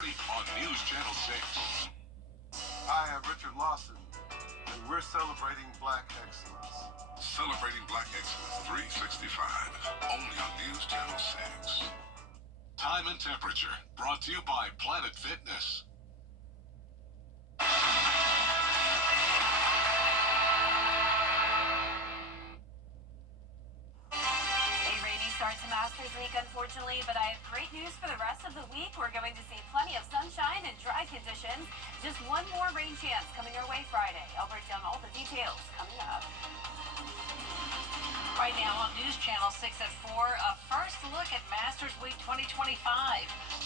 On News Channel 6. Hi, I'm Richard Lawson, and we're celebrating Black excellence. Celebrating Black Excellence 365, only on News Channel 6. Time and temperature, brought to you by Planet Fitness. Starts the Masters week, unfortunately, but I have great news for the rest of the week. We're going to see plenty of sunshine and dry conditions. Just one more rain chance coming our way Friday. I'll break down all the details coming up. Right now on News Channel 6 at 4, a first look at Masters Week 2025.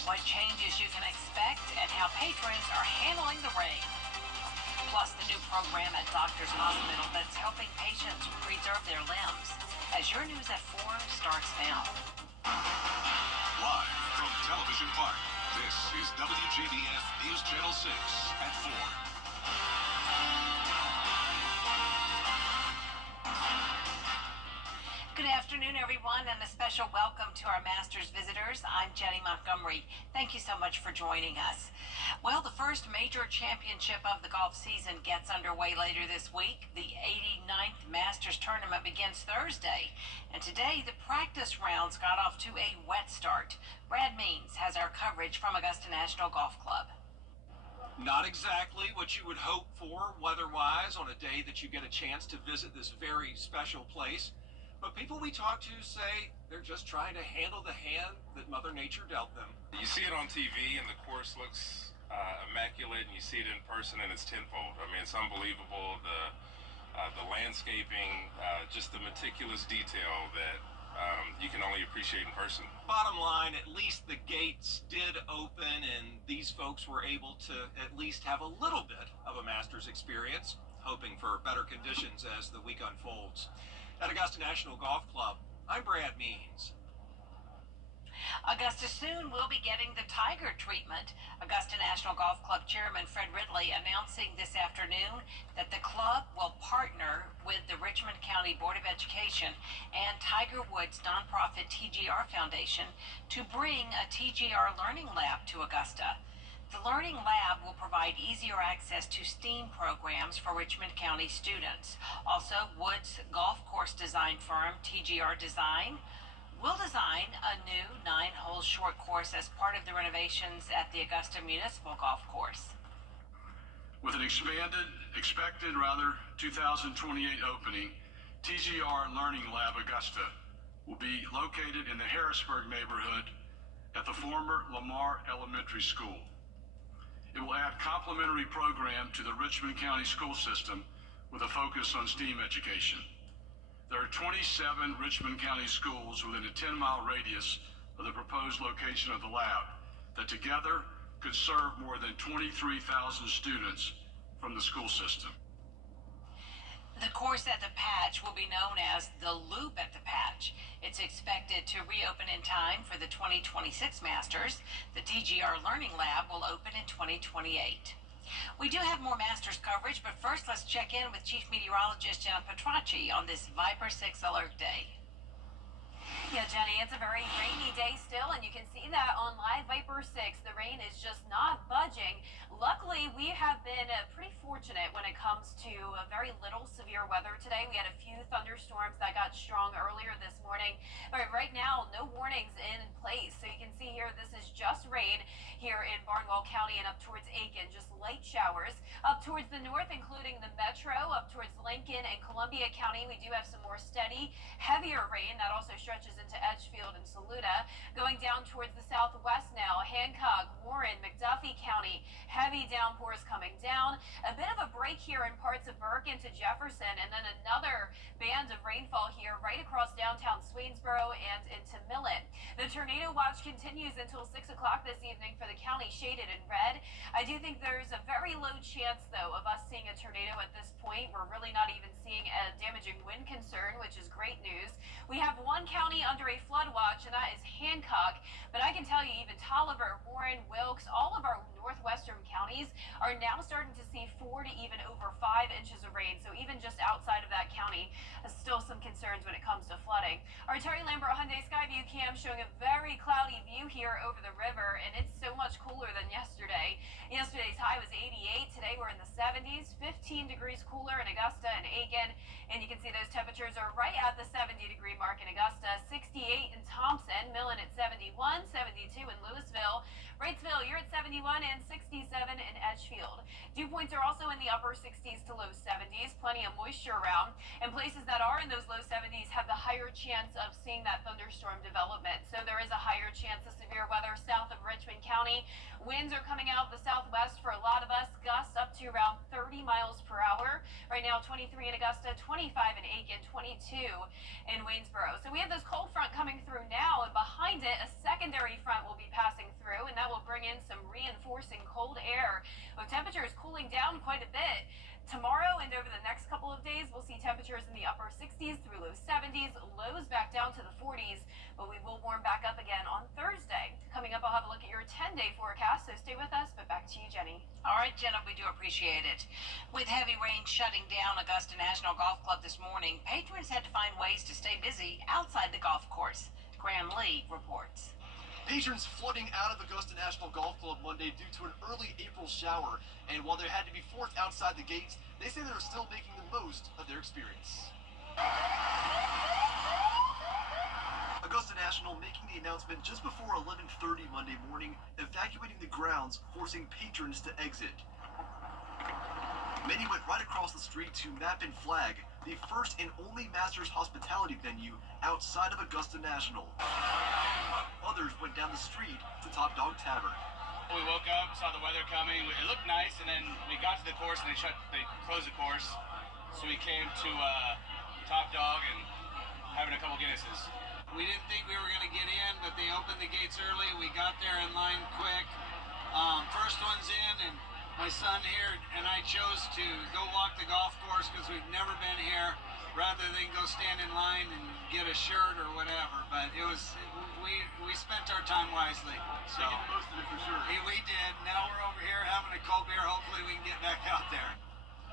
What changes you can expect and how patrons are handling the rain. Plus the new program at Doctors Hospital that's helping patients preserve their limbs. As your News at 4 starts now. Live from Television Park, this is WJBF News Channel 6 at 4. Good afternoon, everyone, and a special welcome to our Masters visitors. I'm Jenny Montgomery. Thank you so much for joining us. Well, the first major championship of the golf season gets underway later this week. The 89th Masters tournament begins Thursday, and today the practice rounds got off to a wet start. Brad Means has our coverage from Augusta National Golf Club. Not exactly what you would hope for weather-wise on a day that you get a chance to visit this very special place. But people we talk to say they're just trying to handle the hand that Mother Nature dealt them. You see it on TV and the course looks immaculate, and you see it in person and it's tenfold. I mean, it's unbelievable, the landscaping, just the meticulous detail that you can only appreciate in person. Bottom line, at least the gates did open and these folks were able to at least have a little bit of a Masters experience, hoping for better conditions as the week unfolds. At Augusta National Golf Club, I'm Brad Means. Augusta soon will be getting the Tiger treatment. Augusta National Golf Club Chairman Fred Ridley announcing this afternoon that the club will partner with the Richmond County Board of Education and Tiger Woods nonprofit TGR Foundation to bring a TGR Learning Lab to Augusta. The Learning Lab will provide easier access to STEAM programs for Richmond County students. Also, Woods golf course design firm TGR Design will design a new 9-hole short course as part of the renovations at the Augusta Municipal Golf Course. With an expected 2028 opening, TGR Learning Lab Augusta will be located in the Harrisburg neighborhood at the former Lamar Elementary School. It will add complementary program to the Richmond County school system with a focus on STEAM education. There are 27 Richmond County schools within a 10-mile radius of the proposed location of the lab that together could serve more than 23,000 students from the school system. The course at the Patch will be known as the Loop at the Patch. It's expected to reopen in time for the 2026 Masters. The TGR Learning Lab will open in 2028. We do have more Masters coverage, but first let's check in with Chief Meteorologist Jenna Petracci on this Viper 6 alert day. Yeah, Jenny, it's a very rainy day still, and you can see that on Live Viper 6. The rain is just not budging. Luckily, we have been pretty fortunate when it comes to very little severe weather today. We had a few thunderstorms that got strong earlier this morning, but right now, no warnings in place. So you can see here, this is just rain here in Barnwell County and up towards Aiken, just light showers. Up towards the north, including the metro, up towards Lincoln and Columbia County, we do have some more steady, heavier rain that also stretches into Edgefield and Saluda. Going down towards the southwest now, Hancock, Warren, McDuffie County, heavy downpours coming down. A bit of a break here in parts of Burke into Jefferson, and then another band of rainfall here right across downtown Swainsboro and into Millen. The tornado watch continues until 6 o'clock this evening for the county, shaded in red. I do think there's a very low chance, though, of us seeing a tornado at this point. We're really not even seeing a damaging wind concern, which is great news. We have one county under a flood watch, and that is Hancock. But I can tell you, even Tolliver, Warren, Wilkes, all of our northwest southwestern counties are now starting to see 4 to even over 5 inches of rain. So even just outside of that county, still some concerns when it comes to flooding. Our Terry Lambert Hyundai Skyview cam showing a very cloudy view here over the river, and it's so much cooler than yesterday. Yesterday's high was 88. Today we're in the 70s, 15 degrees cooler in Augusta and Aiken. And you can see those temperatures are right at the 70-degree mark in Augusta, 68 in Thompson, Millen at 71, 72 in Louisville. Wrightsville, you're at 71 and 67 in Edgefield. Dew points are also in the upper 60s to low 70s, plenty of moisture around. And places that are in those low 70s have the higher chance of seeing that thunderstorm development. So there is a higher chance of severe weather south of Richmond County. Winds are coming out of the southwest for a lot of us, gusts up to around 30 miles per hour. Right now, 23 in Augusta, 25 in Aiken, 22 in Waynesboro. So we have this cold front coming through now, and behind it, a secondary front will be passing through, and that will bring in some reinforcing cold air, with temperatures cooling down quite a bit. Tomorrow and over the next couple of days, we'll see temperatures in the upper 60s through low 70s, lows back down to the 40s, but we will warm back up again on Thursday. Coming up, I'll have a look at your 10-day forecast, so stay with us, but back to you, Jenny. All right, Jenna, we do appreciate it. With heavy rain shutting down Augusta National Golf Club this morning, patrons had to find ways to stay busy outside the golf course. Graham Lee reports. Patrons flooding out of Augusta National Golf Club Monday due to an early April shower, and while they had to be forced outside the gates, they say they're still making the most of their experience. Augusta National making the announcement just before 11:30 Monday morning, evacuating the grounds, forcing patrons to exit. Many went right across the street to Map and Flag, the first and only Masters hospitality venue outside of Augusta National. Others went down the street to Top Dog Tavern. We woke up, saw the weather coming. It looked nice, and then we got to the course, and they closed the course. So we came to Top Dog and having a couple Guinnesses. We didn't think we were going to get in, but they opened the gates early. We got there in line quick. First one's in, and my son here and I chose to go walk the golf course because we've never been here, rather than go stand in line and get a shirt or whatever. But it was, we spent our time wisely. So Most of it for sure. we did. Now we're over here having a cold beer. Hopefully we can get back out there.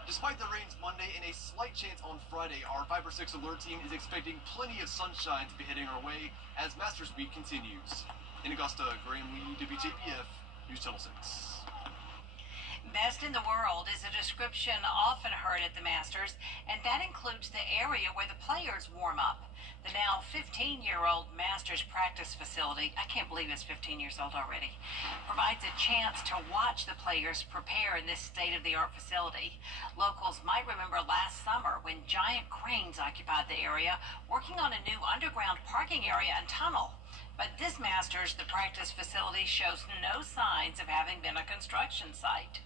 Despite the rains Monday and a slight chance on Friday, our Viper 6 alert team is expecting plenty of sunshine to be heading our way as Masters Week continues. In Augusta, Graham Lee, WJBF, News Channel 6. Best in the world is a description often heard at the Masters, and that includes the area where the players warm up. The now 15-year-old Masters practice facility, I can't believe it's 15 years old already, provides a chance to watch the players prepare in this state-of-the-art facility. Locals might remember last summer when giant cranes occupied the area, working on a new underground parking area and tunnel. But this Masters, the practice facility, shows no signs of having been a construction site.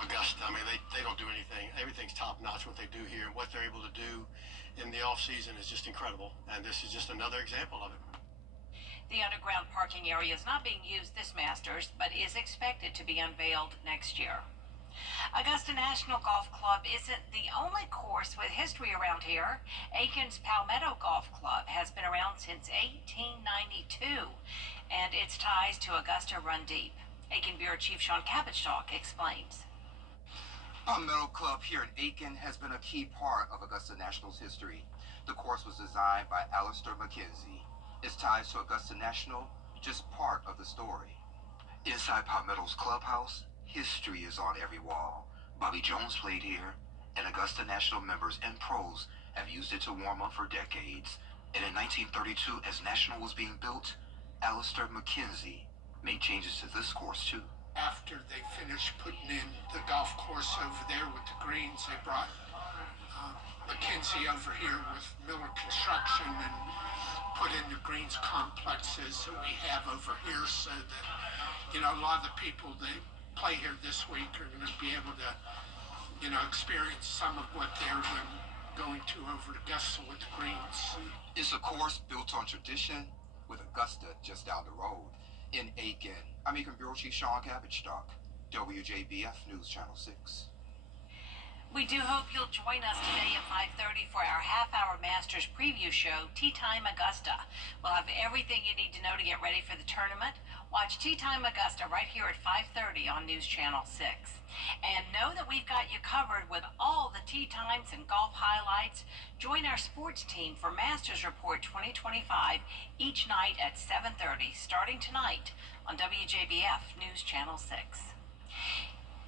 Augusta, I mean, they don't do anything. Everything's top-notch what they do here, and what they're able to do in the off-season is just incredible, and this is just another example of it. The underground parking area is not being used this Masters, but is expected to be unveiled next year. Augusta National Golf Club isn't the only course with history around here. Aiken's Palmetto Golf Club has been around since 1892, and its ties to Augusta run deep. Aiken Bureau Chief Sean Cabbage-Talk explains. Palmetto Club here in Aiken has been a key part of Augusta National's history. The course was designed by Alistair McKenzie. Its ties to Augusta National, just part of the story. Inside Palmetto's clubhouse, history is on every wall. Bobby Jones played here, and Augusta National members and pros have used it to warm up for decades. And in 1932, as National was being built, Alistair McKenzie made changes to this course too. After they finished putting in the golf course over there with the greens, they brought McKenzie over here with Miller Construction and put in the greens complexes that we have over here, so that, you know, a lot of the people that play here this week are going to be able to, you know, experience some of what they're going to over at Augusta with the greens. It's a course built on tradition with Augusta just down the road. In Aiken, I'm Aiken Bureau Chief Sean Cabbage-Talk, WJBF News Channel 6. We do hope you'll join us today at 5:30 for our half-hour Masters preview show, Tea Time Augusta. We'll have everything you need to know to get ready for the tournament, Watch Tea Time Augusta right here at 5:30 on News Channel 6. And know that we've got you covered with all the tee times and golf highlights. Join our sports team for Masters Report 2025 each night at 7:30, starting tonight on WJBF News Channel 6.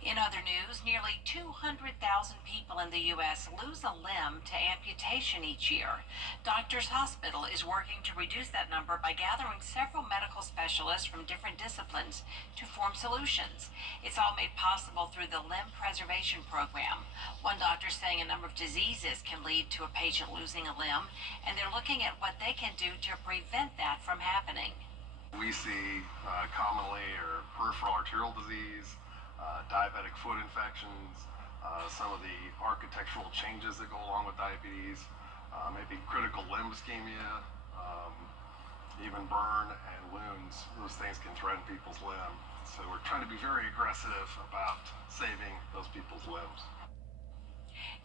In other news, nearly 200,000 people in the U.S. lose a limb to amputation each year. Doctors Hospital is working to reduce that number by gathering several medical specialists from different disciplines to form solutions. It's all made possible through the Limb Preservation Program. One doctor saying a number of diseases can lead to a patient losing a limb, and they're looking at what they can do to prevent that from happening. We see commonly peripheral arterial disease, diabetic foot infections, some of the architectural changes that go along with diabetes, maybe critical limb ischemia, even burn and wounds. Those things can threaten people's limb. So we're trying to be very aggressive about saving those people's limbs.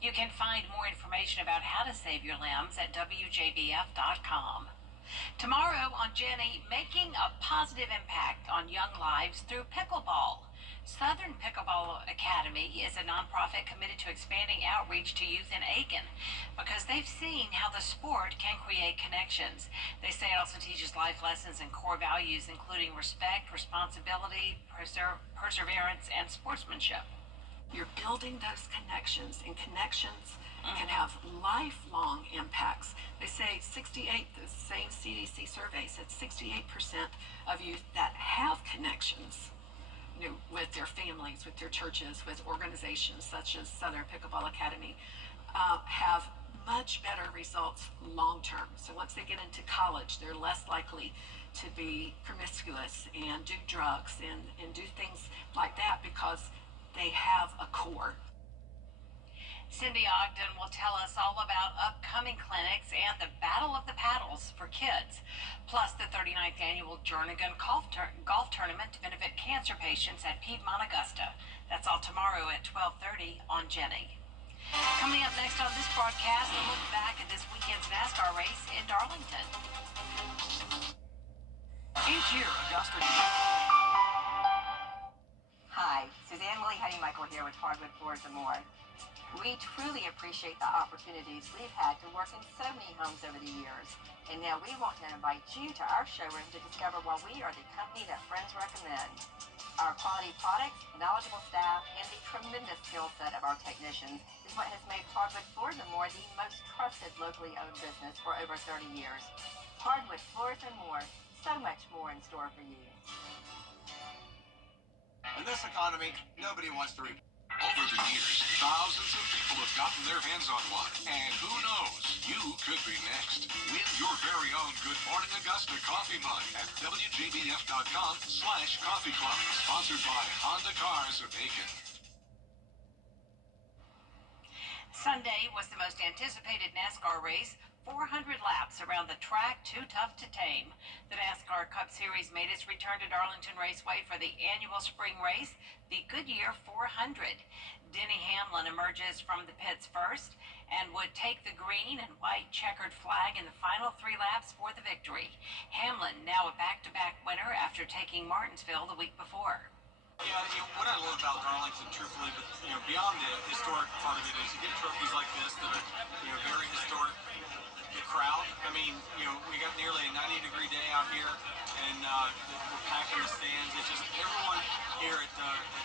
You can find more information about how to save your limbs at WJBF.com. Tomorrow on Jenny, making a positive impact on young lives through pickleball. Southern Pickleball Academy is a nonprofit committed to expanding outreach to youth in Aiken because they've seen how the sport can create connections. They say it also teaches life lessons and core values, including respect, responsibility, perseverance, and sportsmanship. You're building those connections, and connections can have lifelong impacts. They say 68, the same CDC survey said 68% of youth that have connections, with their families, with their churches, with organizations such as Southern Pickleball Academy, have much better results long term. So once they get into college, they're less likely to be promiscuous and do drugs and do things like that because they have a core. Cindy Ogden will tell us all about upcoming clinics and the Battle of the Paddles for kids, plus the 39th annual Jernigan golf tournament to benefit cancer patients at Piedmont Augusta. That's all tomorrow at 12:30 on Jenny. Coming up next on this broadcast, a look back at this weekend's NASCAR race in Darlington. Each year, Augusta. Hi, Suzanne Willie Michael here with Hardwood Floors and More. We truly appreciate the opportunities we've had to work in so many homes over the years. And now we want to invite you to our showroom to discover why we are the company that friends recommend. Our quality products, knowledgeable staff, and the tremendous skill set of our technicians is what has made Hardwood Floors and More the most trusted locally owned business for over 30 years. Hardwood Floors and More, so much more in store for you. In this economy, nobody wants to Over the years, thousands of people have gotten their hands on one. And who knows, you could be next. Win your very own Good Morning Augusta coffee mug at WJBF.com/coffee club. Sponsored by Honda Cars of Aiken. Sunday was the most anticipated NASCAR race. 400 laps around the track, too tough to tame. The NASCAR Cup Series made its return to Darlington Raceway for the annual spring race, the Goodyear 400. Denny Hamlin emerges from the pits first and would take the green and white checkered flag in the final 3 laps for the victory. Hamlin now a back-to-back winner after taking Martinsville the week before. Yeah, what I love about Darlington, truthfully, but beyond the historic part of it, is you get trophies like this that are very historic. The crowd, I mean, we got nearly a 90-degree day out here, and we're packing the stands. It's just everyone here at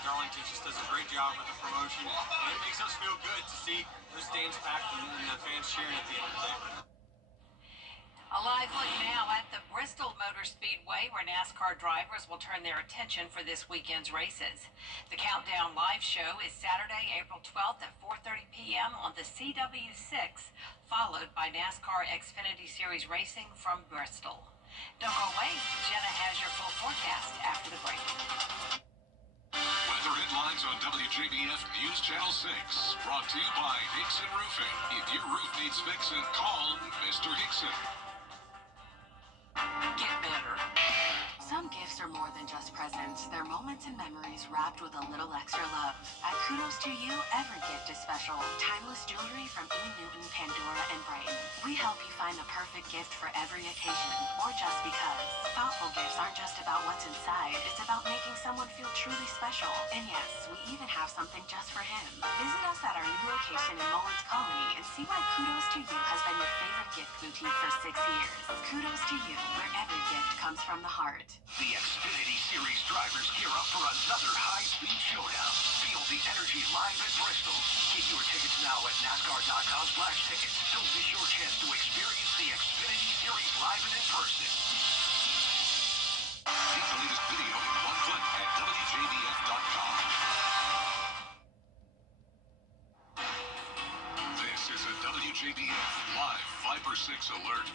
Darlington just does a great job with the promotion, and it makes us feel good to see those stands packed and the fans cheering at the end of the day. A live look now at the Bristol Motor Speedway, where NASCAR drivers will turn their attention for this weekend's races. The Countdown Live show is Saturday, April 12th at 4:30 p.m. on the CW6, followed by NASCAR Xfinity Series racing from Bristol. Don't go away. Jenna has your full forecast after the break. Weather headlines on WJBF News Channel 6. Brought to you by Hickson Roofing. If your roof needs fixing, call Mr. Hickson. Get better. Some gifts are more than just presents. gifts, they're moments and memories wrapped with a little extra love. At Kudos to You, every gift is special. Timeless jewelry from E. Newton, Pandora, and Brighton. We help you find the perfect gift for every occasion, or just because. Thoughtful gifts aren't just about what's inside, it's about making someone feel truly special. And yes, we even have something just for him. Visit us at our new location in Mullins Colony and see why Kudos to You has been your favorite gift boutique for 6 years. Kudos to You, where every gift comes from the heart. The Xfinity Series drivers gear up for another high-speed showdown. Feel the energy live at Bristol. Get your tickets now at NASCAR.com/tickets. Don't miss your chance to experience the Xfinity Series live and in person. Get the latest video in one click at WJBF.com. This is a WJBF Live Viper 6 alert.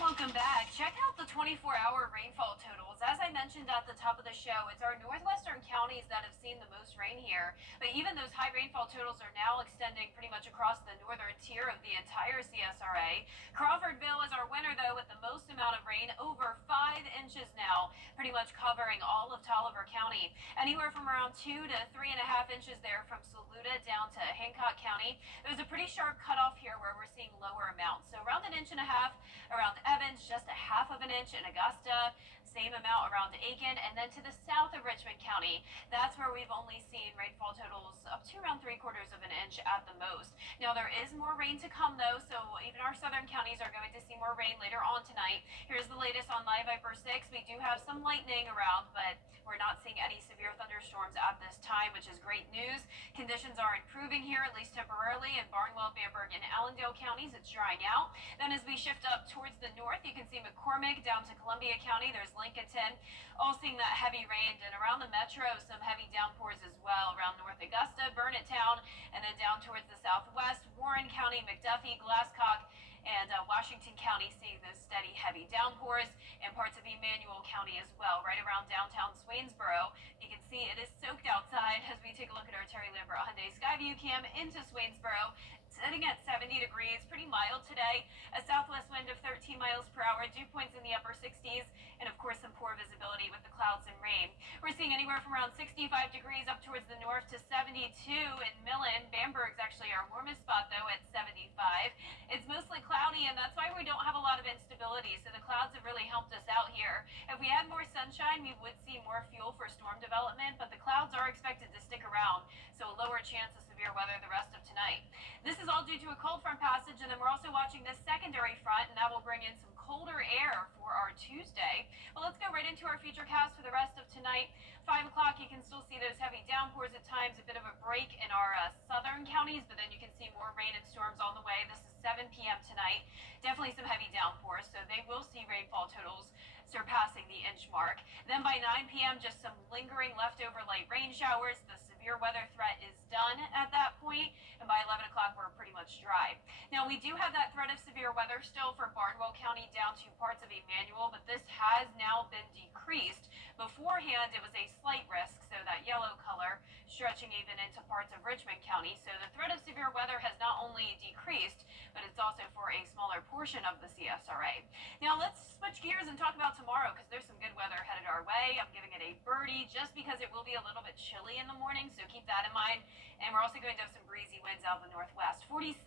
Welcome back. Check out the 24-hour rainfall totals. As I mentioned at the top of the show, it's our northwestern counties that have seen the most rain here. But even those high rainfall totals are now extending pretty much across the northern tier of the entire CSRA. Crawfordville is our winner, though, with the most amount of rain, over 5 inches now, pretty much covering all of Tolliver County. Anywhere from around 2 to 3.5 inches there from Saluda down to Hancock County. There's a pretty sharp cutoff here where we're seeing lower amounts. So around 1.5 inches around Evans, just 1/2 inch in Augusta, same amount around Aiken, and then to the south of Richmond County, that's where we've only seen rainfall totals up to around 3/4 inch at the most. Now there is more rain to come though, so even our southern counties are going to see more rain later on tonight. Here's the latest on Live Viper 6. We do have some lightning around, but we're not seeing any severe thunderstorms at this time, which is great news. Conditions are improving here, at least temporarily, in Barnwell, Bamberg, and Allendale counties. It's drying out. Then as we shift up towards the north, you can see McCormick down to Columbia County. There's Lincolnton, all seeing that heavy rain. And around the metro, some heavy downpours as well around North Augusta, Burnett Town, and then down towards the southwest, Warren County, McDuffie, Glasscock, and Washington County seeing those steady heavy downpours, and parts of Emmanuel County as well, right around downtown Swainsboro. You can see it is soaked outside as we take a look at our Terry Lambert Hyundai Skyview cam into Swainsboro. Sitting at 70 degrees, pretty mild today. A southwest wind of 13 miles per hour, dew points in the upper 60s, and of course some poor visibility with the clouds and rain. We're seeing anywhere from around 65 degrees up towards the north to 72 in Millen. Bamberg's actually our warmest spot though at 75. It's mostly cloudy, and that's why we don't have a lot of instability, so the clouds have really helped us out here. If we had more sunshine, we would see more fuel for storm development, but the clouds are expected to stick around, so a lower chance of severe weather the rest of tonight. This is all due to a cold front passage, and then we're also watching this secondary front, and that will bring in some colder air for our Tuesday. Well, let's go right into our futurecast for the rest of tonight. 5 o'clock, you can still see those heavy downpours at times, a bit of a break in our southern counties, but then you can see more rain and storms on the way. This is 7 p.m. tonight. Definitely some heavy downpours, so they will see rainfall totals surpassing the inch mark. Then by 9 p.m., just some lingering leftover light rain showers. The severe weather threat is done at that point, and by 11 o'clock, we're pretty much dry. Now, we do have that threat of severe weather still for Barnwell County down to parts of Emmanuel, but this has now been decreased. Beforehand, it was a slight risk, so that yellow color stretching even into parts of Richmond County. So the threat of severe weather has not only decreased, but it's also for a smaller portion of the CSRA. Now, let's switch gears and talk about tomorrow, because there's some good weather headed our way. I'm giving it a birdie just because it will be a little bit chilly in the morning, so keep that in mind. And we're also going to have some breezy winds out of the northwest. 47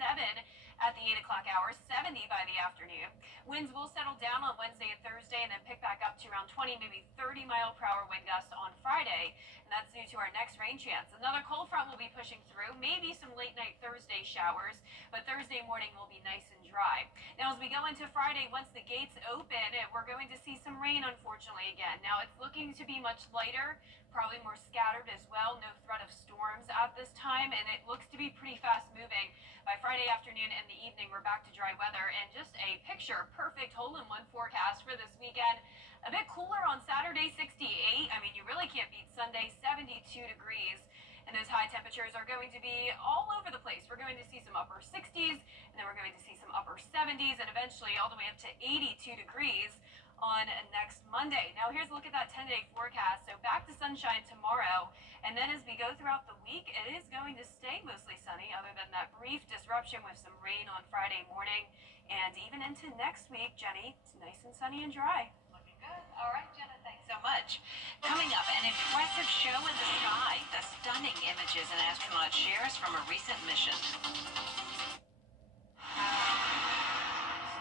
at the 8 o'clock hour, 70 by the afternoon. Winds will settle down on Wednesday and Thursday, and then pick back up to around 20, maybe 30-mile-per-hour wind gusts on Friday, and that's due to our next rain chance. Another cold front will be pushing through, maybe some late-night Thursday showers, but Thursday morning will be nice and dry. Now, as we go into Friday, once the gates open, we're going to see some rain, unfortunately, again. Now, it's looking to be much lighter, probably more scattered as well. No threat of storms at this time, and it looks to be pretty fast-moving. By Friday afternoon and the evening, we're back to dry weather, and just a picture-perfect hole-in-one forecast for this weekend. A bit cooler on Saturday, 68. I mean, you really can't beat Sunday, 72 degrees. And those high temperatures are going to be all over the place. We're going to see some upper 60s, and then we're going to see some upper 70s, and eventually all the way up to 82 degrees on next Monday. Now, here's a look at that 10-day forecast. So back to sunshine tomorrow, and then as we go throughout the week, it is going to stay mostly sunny, other than that brief disruption with some rain on Friday morning. And even into next week, Jenny, it's nice and sunny and dry. Looking good. All right, Jenna, thanks. so much. Coming up, an impressive show in the sky, the stunning images an astronaut shares from a recent mission.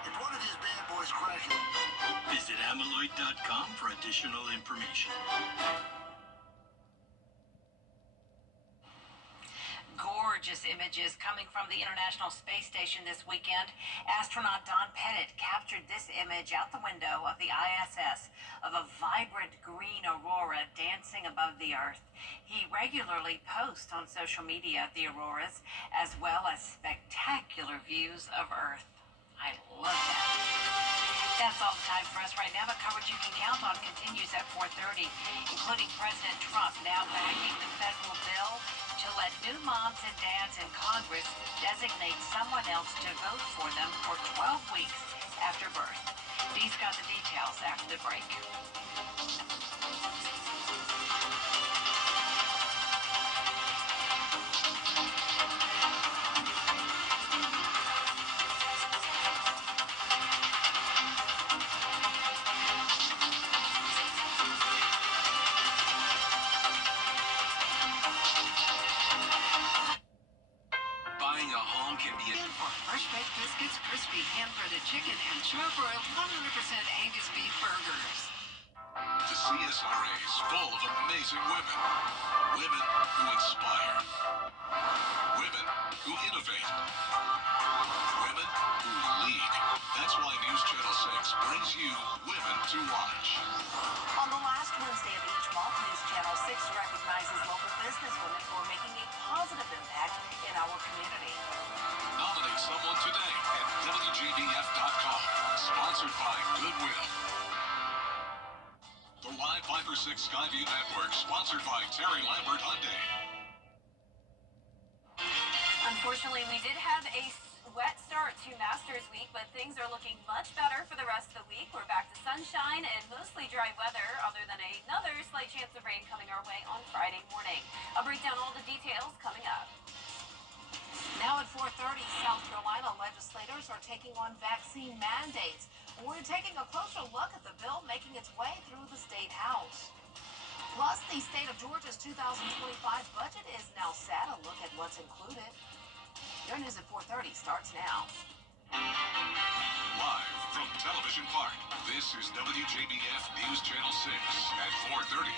If one of these bad boys crashes, visit amyloid.com for additional information. Gorgeous images coming from the International Space Station this weekend. Astronaut Don Pettit captured this image out the window of the ISS of a vibrant green aurora dancing above the Earth. He regularly posts on social media the auroras as well as spectacular views of Earth. I love that. That's all the time for us right now, but coverage you can count on continues at 4:30, including President Trump now backing the federal bill to let new moms and dads in Congress designate someone else to vote for them for 12 weeks after birth. Dee's got the details after the break. Buying a home can be a... For fresh baked biscuits, crispy hand-breaded chicken, and char-broiled 100% Angus beef burgers. The CSRA is full of amazing women. Women who inspire. Women who innovate. Women who lead. That's why News Channel 6 brings you Women to Watch. On the last Wednesday of each month, News Channel 6 recognizes local businesswomen who are making a positive impact in our community. Nominate someone today at WJBF.com. Sponsored by Goodwill. The Live Viper 6 Skyview Network, sponsored by Terry Lambert Hyundai. Unfortunately, we did have a wet start to Masters Week, but things are looking much better for the rest of the week. We're back to sunshine and mostly dry weather, other than another slight chance of rain coming our way on Friday morning. I'll break down all the details coming up. Now at 4:30, South Carolina legislators are taking on vaccine mandates. We're taking a closer look at the bill making its way through the state house. Plus, the state of Georgia's 2025 budget is now set. A look at what's included. Your news at 4:30 starts now. Live from Television Park, this is WJBF News Channel 6 at 4:30.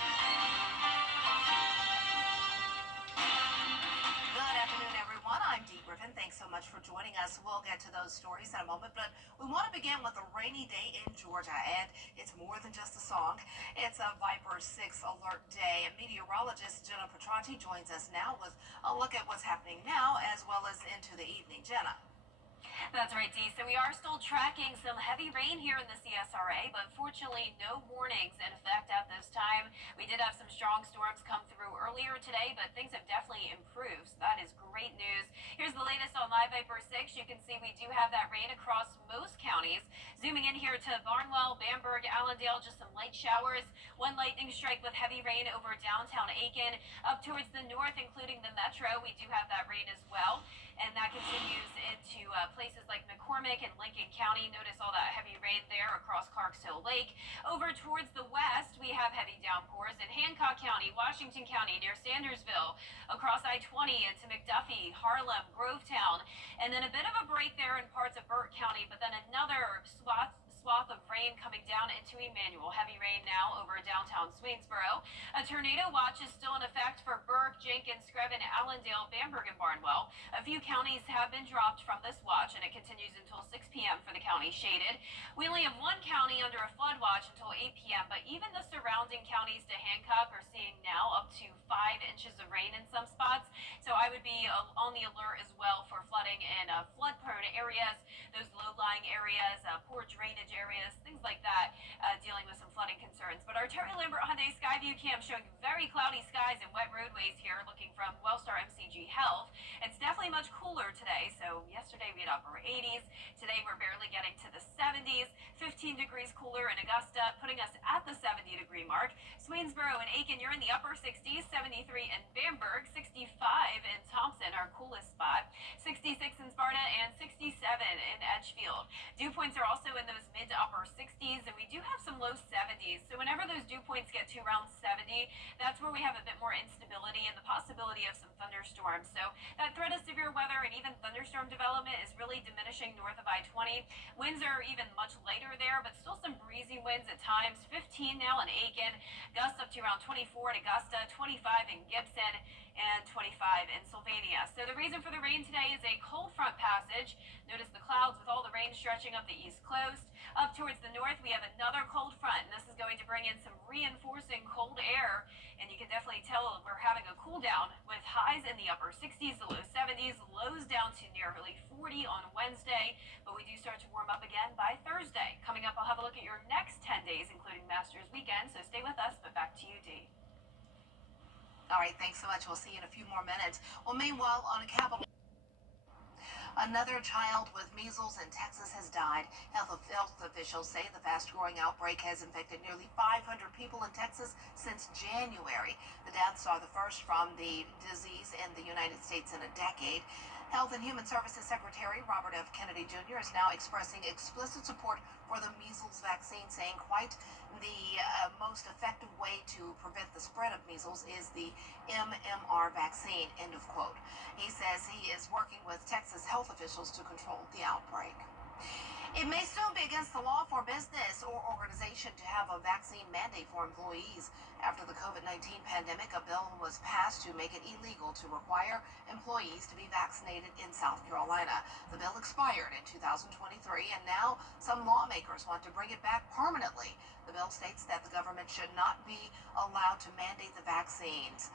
Good afternoon, everyone. I'm Dee Griffin. Thanks so much for joining us. We'll get to those stories in a moment, but we want to begin with a rainy day in Georgia, and it's more than just a song. It's a Viper 6 alert day, and meteorologist Jenna Petranti joins us now with a look at what's happening now as well as into the evening. Jenna. That's right, Dee. So we are still tracking some heavy rain here in the CSRA, but fortunately no warnings in effect at this time. We did have some strong storms come through earlier today, but things have definitely improved. So that is great news. Here's the latest on Live Viper 6. You can see we do have that rain across most counties. Zooming in here to Barnwell, Bamberg, Allendale, just some light showers. One lightning strike with heavy rain over downtown Aiken. Up towards the north, including the metro, we do have that rain as well. And that continues into places like McCormick and Lincoln County. Notice all that heavy rain there across Clarks Hill Lake. Over towards the west, we have heavy downpours in Hancock County, Washington County, near Sandersville, across I-20 into McDuffie, Harlem, Grovetown, and then a bit of a break there in parts of Burke County, but then another swath of rain coming down into Emmanuel. Heavy rain now over downtown Swainsboro. A tornado watch is still in effect for Burke, Jenkins, Screven, Allendale, Bamberg, and Barnwell. A few counties have been dropped from this watch, and it continues until 6 p.m. for the county shaded. We only have one county under a flood watch until 8 p.m., but even the surrounding counties to Hancock are seeing now up to 5 inches of rain in some spots. So I would be on the alert as well for flooding in flood-prone areas, those low-lying areas, poor drainage areas, things like that, dealing with some flooding concerns. But our Terry Lambert Hyundai Skyview cam showing very cloudy skies and wet roadways here, looking from Wellstar MCG Health. It's definitely much cooler today. So yesterday we had upper 80s. Today we're barely getting to the 70s. 15 degrees cooler in Augusta, putting us at the 70-degree mark. Swainsboro and Aiken, you're in the upper 60s. 73 in Bamberg. 65 in Thompson. our coolest spot. 66 in Sparta and 67 in Edgefield. Dew points are also in those mid to upper 60s, and we do have some low 70s. So whenever those dew points get to around 70, that's where we have a bit more instability and the possibility of some thunderstorms. So that threat of severe weather and even thunderstorm development is really diminishing north of I-20. Winds are even much lighter there, but still some breezy winds at times. 15 now in Aiken, gusts up to around 24 in Augusta, 25 in Gibson, and 25 in Sylvania. So the reason for the rain today is a cold front passage. Notice the clouds with all the rain stretching up the east coast. Up towards the north, we have another cold front, and this is going to bring in some reinforcing cold air. And you can definitely tell we're having a cool down with highs in the upper 60s, the low 70s, lows down to nearly 40 on Wednesday. But we do start to warm up again by Thursday. Coming up, I'll have a look at your next 10 days, including Masters weekend. So stay with us, but back to you, Dee. All right, thanks so much. We'll see you in a few more minutes. Well, meanwhile, on a Capitol, another child with measles in Texas has died. Health officials say the fast-growing outbreak has infected nearly 500 people in Texas since January. The deaths are the first from the disease in the United States in a decade. Health and Human Services Secretary Robert F. Kennedy Jr. is now expressing explicit support for the measles vaccine, saying quite the most effective way to prevent the spread of measles is the MMR vaccine, end of quote. He says he is working with Texas health officials to control the outbreak. It may still be against the law for business or organization to have a vaccine mandate for employees. After the COVID-19 pandemic, a bill was passed to make it illegal to require employees to be vaccinated in South Carolina. The bill expired in 2023, and now some lawmakers want to bring it back permanently. The bill states that the government should not be allowed to mandate the vaccines.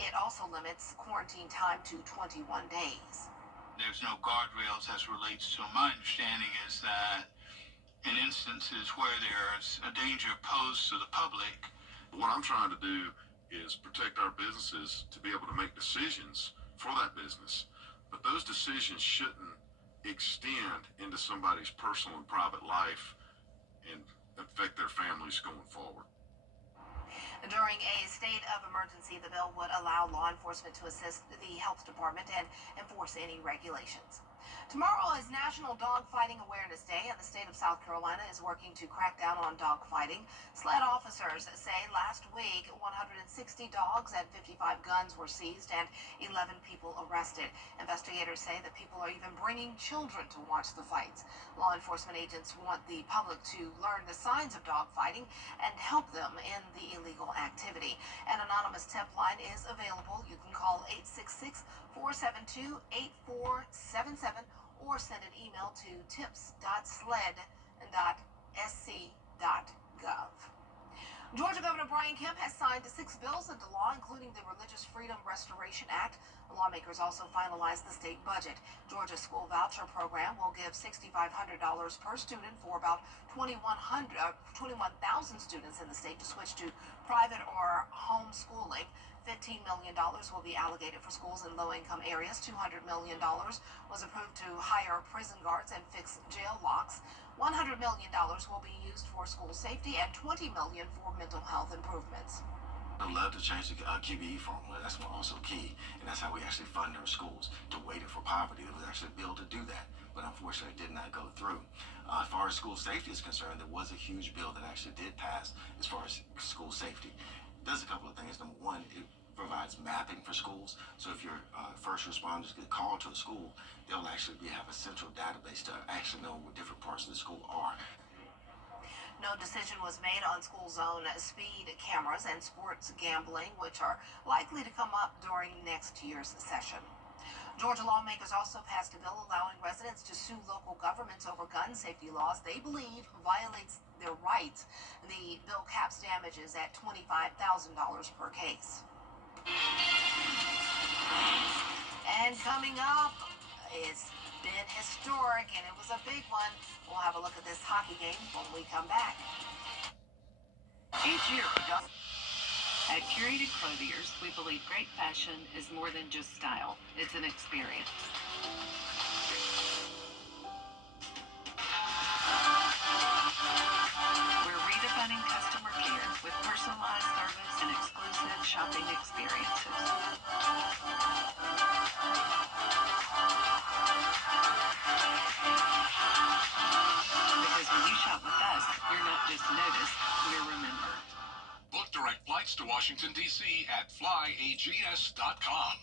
It also limits quarantine time to 21 days. There's no guardrails as relates to my understanding is that in instances where there's a danger posed to the public. What I'm trying to do is protect our businesses to be able to make decisions for that business. But those decisions shouldn't extend into somebody's personal and private life and affect their families going forward. During a state of emergency, the bill would allow law enforcement to assist the health department and enforce any regulations. Tomorrow is National Dogfighting Awareness Day, and the state of South Carolina is working to crack down on dogfighting. SLED officers say last week 160 dogs and 55 guns were seized and 11 people arrested. Investigators say that people are even bringing children to watch the fights. Law enforcement agents want the public to learn the signs of dogfighting and help them in the illegal activity. An anonymous tip line is available. You can call 866-472-8477 or send an email to tips.sled.sc.gov. Georgia Governor Brian Kemp has signed 6 bills into law, including the Religious Freedom Restoration Act. The lawmakers also finalized the state budget. Georgia's school voucher program will give $6,500 per student for about 21,000 students in the state to switch to private or homeschooling. $15 million will be allocated for schools in low-income areas. $200 million was approved to hire prison guards and fix jail locks. $100 million will be used for school safety and $20 million for mental health improvements. I'd love to change the QBE formula. That's also key, and that's how we actually fund our schools. To wait for poverty, it was actually a bill to do that, but unfortunately it did not go through. As far as school safety is concerned, there was a huge bill that actually did pass as far as school safety. It does a couple of things. Number one, it provides mapping for schools. So if your first responders get called to a school, they'll actually have a central database to actually know what different parts of the school are. No decision was made on school zone speed cameras and sports gambling, which are likely to come up during next year's session. Georgia lawmakers also passed a bill allowing residents to sue local governments over gun safety laws they believe violates their rights. The bill caps damages at $25,000 per case. And coming up, it's been historic, and it was a big one. We'll have a look at this hockey game when we come back. Each year, at Curated Clothiers, we believe great fashion is more than just style. It's an experience. We're redefining customer care with personalized service and exclusive shopping experiences. Washington, D.C. at flyags.com.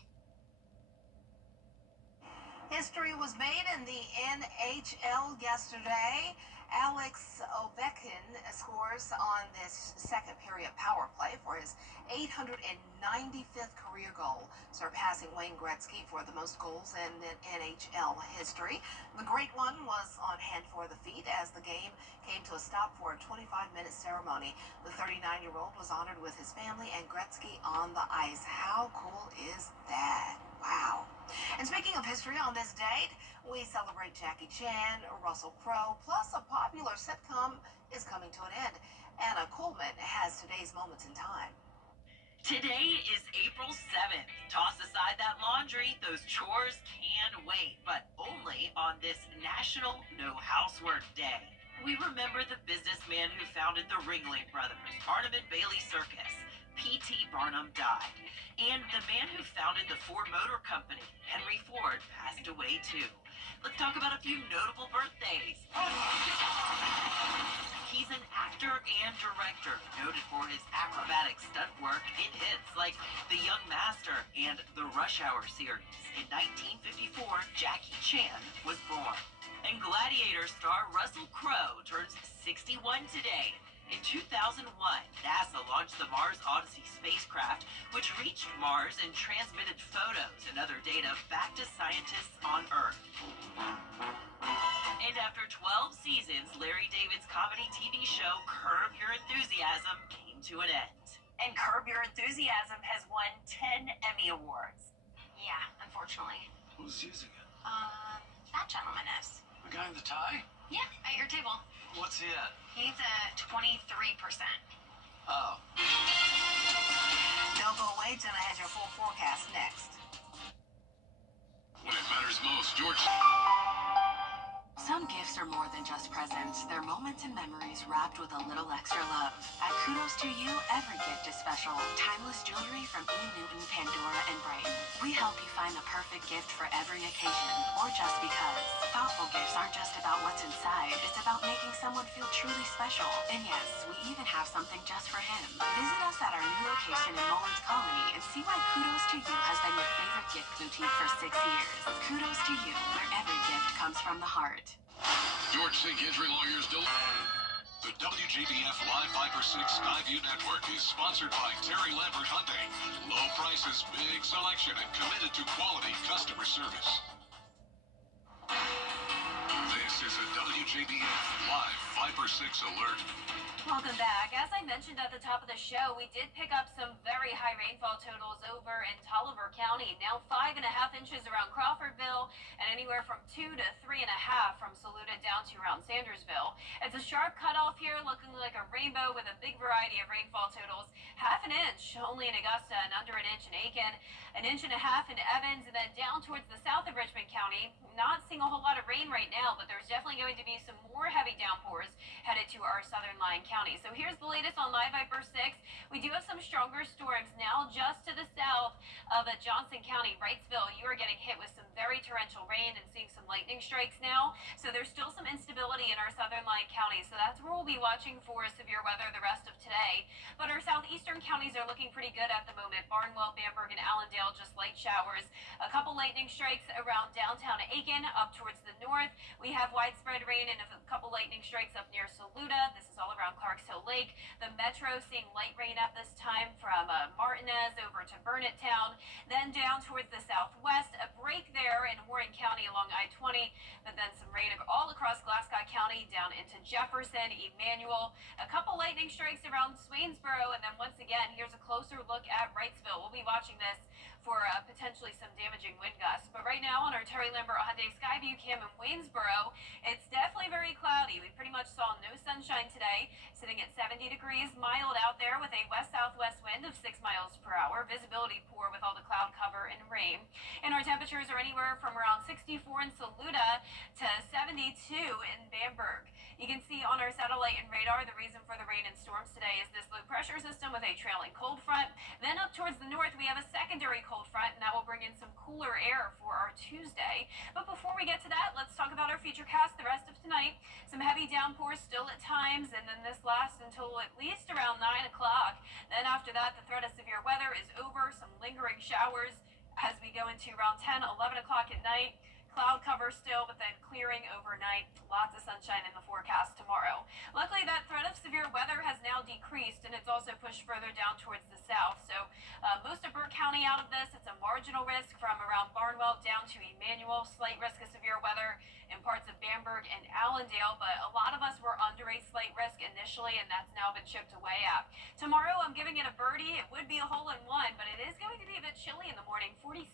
History was made in the NHL yesterday. Alex Ovechkin scores on this second period power play for his 895th career goal, surpassing Wayne Gretzky for the most goals in NHL history. The great one was on hand for the feat as the game came to a stop for a 25-minute ceremony. The 39-year-old was honored with his family and Gretzky on the ice. How cool is that? Wow. And speaking of history, on this date, we celebrate Jackie Chan, Russell Crowe, plus a popular sitcom is coming to an end. Anna Coleman has today's moments in time. Today is April 7th. Toss aside that laundry, those chores can wait, but only on this National No Housework Day. We remember the businessman who founded the Ringling Brothers, Barnum and Bailey Circus. P.T. Barnum died. And the man who founded the Ford Motor Company, Henry Ford, passed away too. Let's talk about a few notable birthdays. He's an actor and director, noted for his acrobatic stunt work in hits like The Young Master and the Rush Hour series. In 1954, Jackie Chan was born. And Gladiator star Russell Crowe turns 61 today. In 2001, NASA launched the Mars Odyssey spacecraft, which reached Mars and transmitted photos and other data back to scientists on Earth. And after 12 seasons, Larry David's comedy TV show Curb Your Enthusiasm came to an end. And Curb Your Enthusiasm has won 10 Emmy Awards. Yeah, unfortunately. Who's using it? That gentleman is. The guy in the tie? Yeah, at your table. What's he at? He's at 23%. Oh. Delco Wagena has your full forecast next. When it matters most, George. Some gifts are more than just presents. They're moments and memories wrapped with a little extra love. At Kudos to You, every gift is special. Timeless jewelry from E. Newton, Pandora, and Brain. We help you find the perfect gift for every occasion, or just because. Thoughtful gifts aren't just about what's inside. It's about making someone feel truly special. And yes, we even have something just for him. Visit us at our new location in Mullins Colony and see why Kudos to You has been your favorite gift boutique for 6 years. Kudos to You, where every gift comes from the heart. George Sink Injury Lawyers The WJBF Live Viper 6 Skyview Network is sponsored by Terry Lambert Hyundai. Low prices, big selection, and committed to quality customer service. This is a WJBF Live Viper 6 alert. Welcome back. As I mentioned at the top of the show, we did pick up some very high rainfall totals over in Tolliver County. Now 5.5 inches around Crawfordville and anywhere from 2 to 3.5 from Saluda down to around Sandersville. It's a sharp cutoff here, looking like a rainbow with a big variety of rainfall totals. Half an inch only in Augusta and under an inch in Aiken, 1.5 inches in Evans, and then down towards the south of Richmond County. Not seeing a whole lot of rain right now, but there's definitely going to be some more heavy downpours headed to our southern line county. So here's the latest on Live Viper 6. We do have some stronger storms now just to the south of Johnson County, Wrightsville. You are getting hit with some very torrential rain and seeing some lightning strikes now. So there's still some instability in our southern line counties. So that's where we'll be watching for severe weather the rest of today. But our southeastern counties are looking pretty good at the moment. Barnwell, Bamberg, and Allendale, just light showers. A couple lightning strikes around downtown Aiken up towards the north. We have widespread rain and a couple lightning strikes up near Saluda. This is all around Clarks Hill Lake. The metro seeing light rain at this time from Martinez over to Burnett Town. Then down towards the southwest, a break there in Warren County along I-20, but then some rain all across Glasscock County down into Jefferson, Emmanuel. A couple lightning strikes around Swainsboro, and then once again, here's a closer look at Wrightsville. We'll be watching this for potentially some damaging wind gusts. But right now on our Terry Lambert Hyundai Skyview cam in Waynesboro, it's definitely very cloudy. We pretty much saw no sunshine today, sitting at 70 degrees, mild out there with a west-southwest wind of 6 miles per hour. Visibility poor with all the cloud cover and rain. And our temperatures are anywhere from around 64 in Saluda to 72 in Bamberg. You can see on our satellite and radar the reason for the rain and storms today is this low pressure system with a trailing cold front. Then up towards the north, we have a secondary cold front, and that will bring bring in some cooler air for our Tuesday. But before we get to that, let's talk about our feature cast the rest of tonight. Some heavy downpours still at times, and then this lasts until at least around 9 o'clock. Then after that, the threat of severe weather is over. Some lingering showers as we go into around 10, 11 o'clock at night. Cloud cover still, but then clearing overnight. Lots of sunshine in the forecast tomorrow. Luckily, that threat of severe weather has now decreased, and it's also pushed further down towards the south. So most of Burke County out of this. It's a marginal risk from around Barnwell down to Emmanuel. Slight risk of severe weather in parts of Bamberg and Allendale, but a lot of us were under a slight risk initially, and that's now been chipped away at. Tomorrow, I'm giving it a birdie. It would be a hole-in-one, but it is going to be a bit chilly in the morning, 47,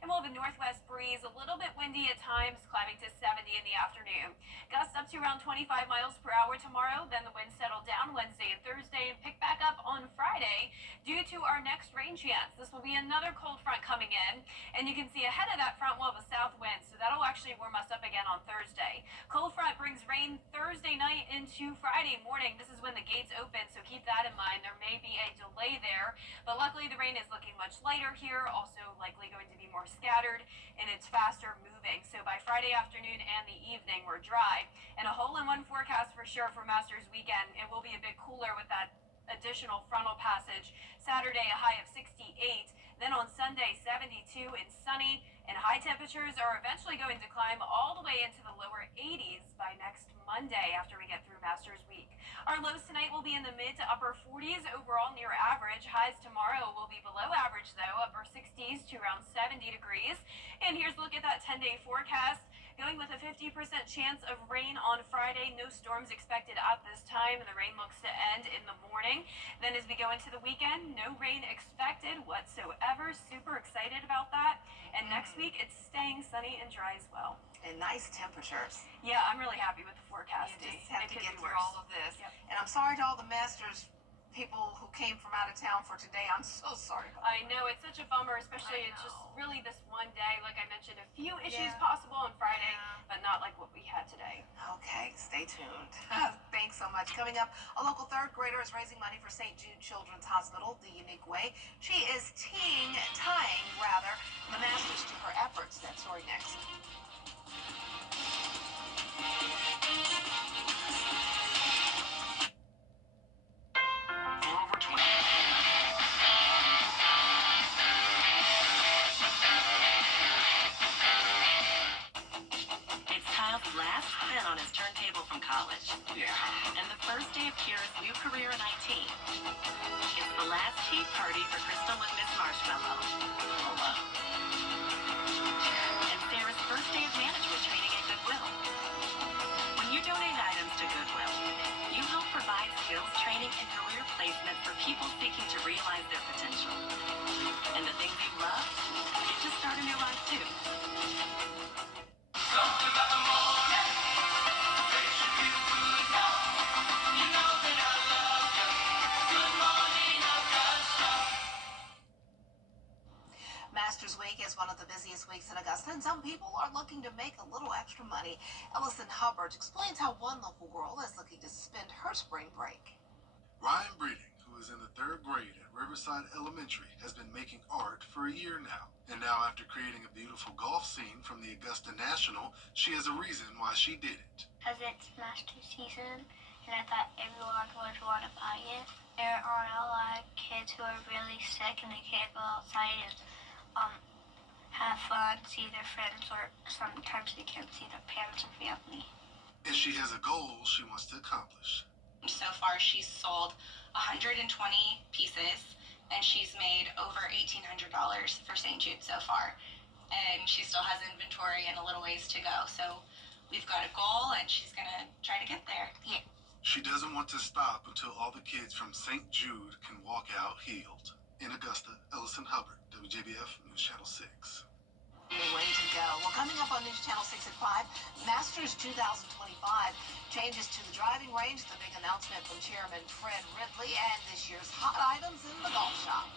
and we'll have a northwest breeze, a little bit windy at times, climbing to 70 in the afternoon. Gusts up to around 25 miles per hour tomorrow, then the winds settle down Wednesday and Thursday and pick back up on Friday due to our next rain chance. This will be another cold front coming in, and you can see ahead of that front we'll have a south wind, so that'll actually warm us up again on Thursday. Cold front brings rain Thursday night into Friday morning. This is when the gates open, so keep that in mind. There may be a delay there, but luckily the rain is looking much lighter here, also likely going to be more scattered, and it's faster moving. So by Friday afternoon and the evening, we're dry. And a hole-in-one forecast for sure for Masters weekend. It will be a bit cooler with that additional frontal passage. Saturday, a high of 68. Then on Sunday, 72 and sunny. And high temperatures are eventually going to climb all the way into the lower 80s by next Monday after we get through Masters week. Our lows tonight will be in the mid to upper 40s, overall near average. Highs tomorrow will be below average though, upper 60s to around 70 degrees. And here's a look at that 10-day forecast. Going with a 50% chance of rain on Friday. No storms expected at this time, and the rain looks to end in the morning. Then as we go into the weekend, no rain expected whatsoever. Super excited about that. And next week, it's staying sunny and dry as well. And nice temperatures. Yeah, I'm really happy with the forecast. You just have to get through worse. all of this. Yep. And I'm sorry to all the Masters people who came from out of town for today. I'm so sorry. I know, it's such a bummer, especially it's just really this one day. Like I mentioned, a few issues possible on Friday, but not like what we had today. Okay, stay tuned. Thanks so much. Coming up, a local third grader is raising money for St. Jude Children's Hospital the unique way. She is tying the Masters to her efforts. That story next. Last spin on his turntable from college. Yeah. And the first day of Kira's new career in IT. It's the last tea party for Crystal with Miss Marshmallow. And Sarah's first day of management training at Goodwill. When you donate items to Goodwill, you help provide skills training and career placement for people seeking to realize their potential. And the things you love get to start a new life too. Something about the morning makes you feel good now. You know that I love you. Good morning, Augusta. Masters Week is one of the busiest weeks in Augusta, and some people are looking to make a little extra money. Ellison Hubbard explains how one local girl is looking to spend her spring break. Ryan Breeding, who is in the 3rd grade at Riverside Elementary, has been making art for a year now. And now, after creating a beautiful golf scene from the Augusta National, she has a reason why she did it. Because it's Master season, and I thought everyone would want to buy it. There are a lot of kids who are really sick and they can't go outside and have fun, see their friends, or sometimes they can't see their parents and family. And she has a goal she wants to accomplish. So far, she's sold 120 pieces, and she's made over $1,800 for St. Jude so far. And she still has inventory and a little ways to go. So we've got a goal, and she's going to try to get there. Yeah. She doesn't want to stop until all the kids from St. Jude can walk out healed. In Augusta, Ellison Hubbard, WJBF News Channel 6. Way to go. Well, coming up on News Channel 6 at 5, Masters 2025 changes to the driving range, the big announcement from Chairman Fred Ridley, and this year's hot items in the golf shop.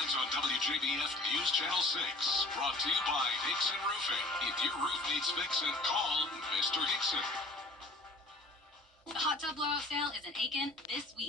headlines on WJBF News Channel 6. Brought to you by Hickson Roofing. If your roof needs fixing, call Mr. Hickson. The hot tub blowout sale is in Aiken this week.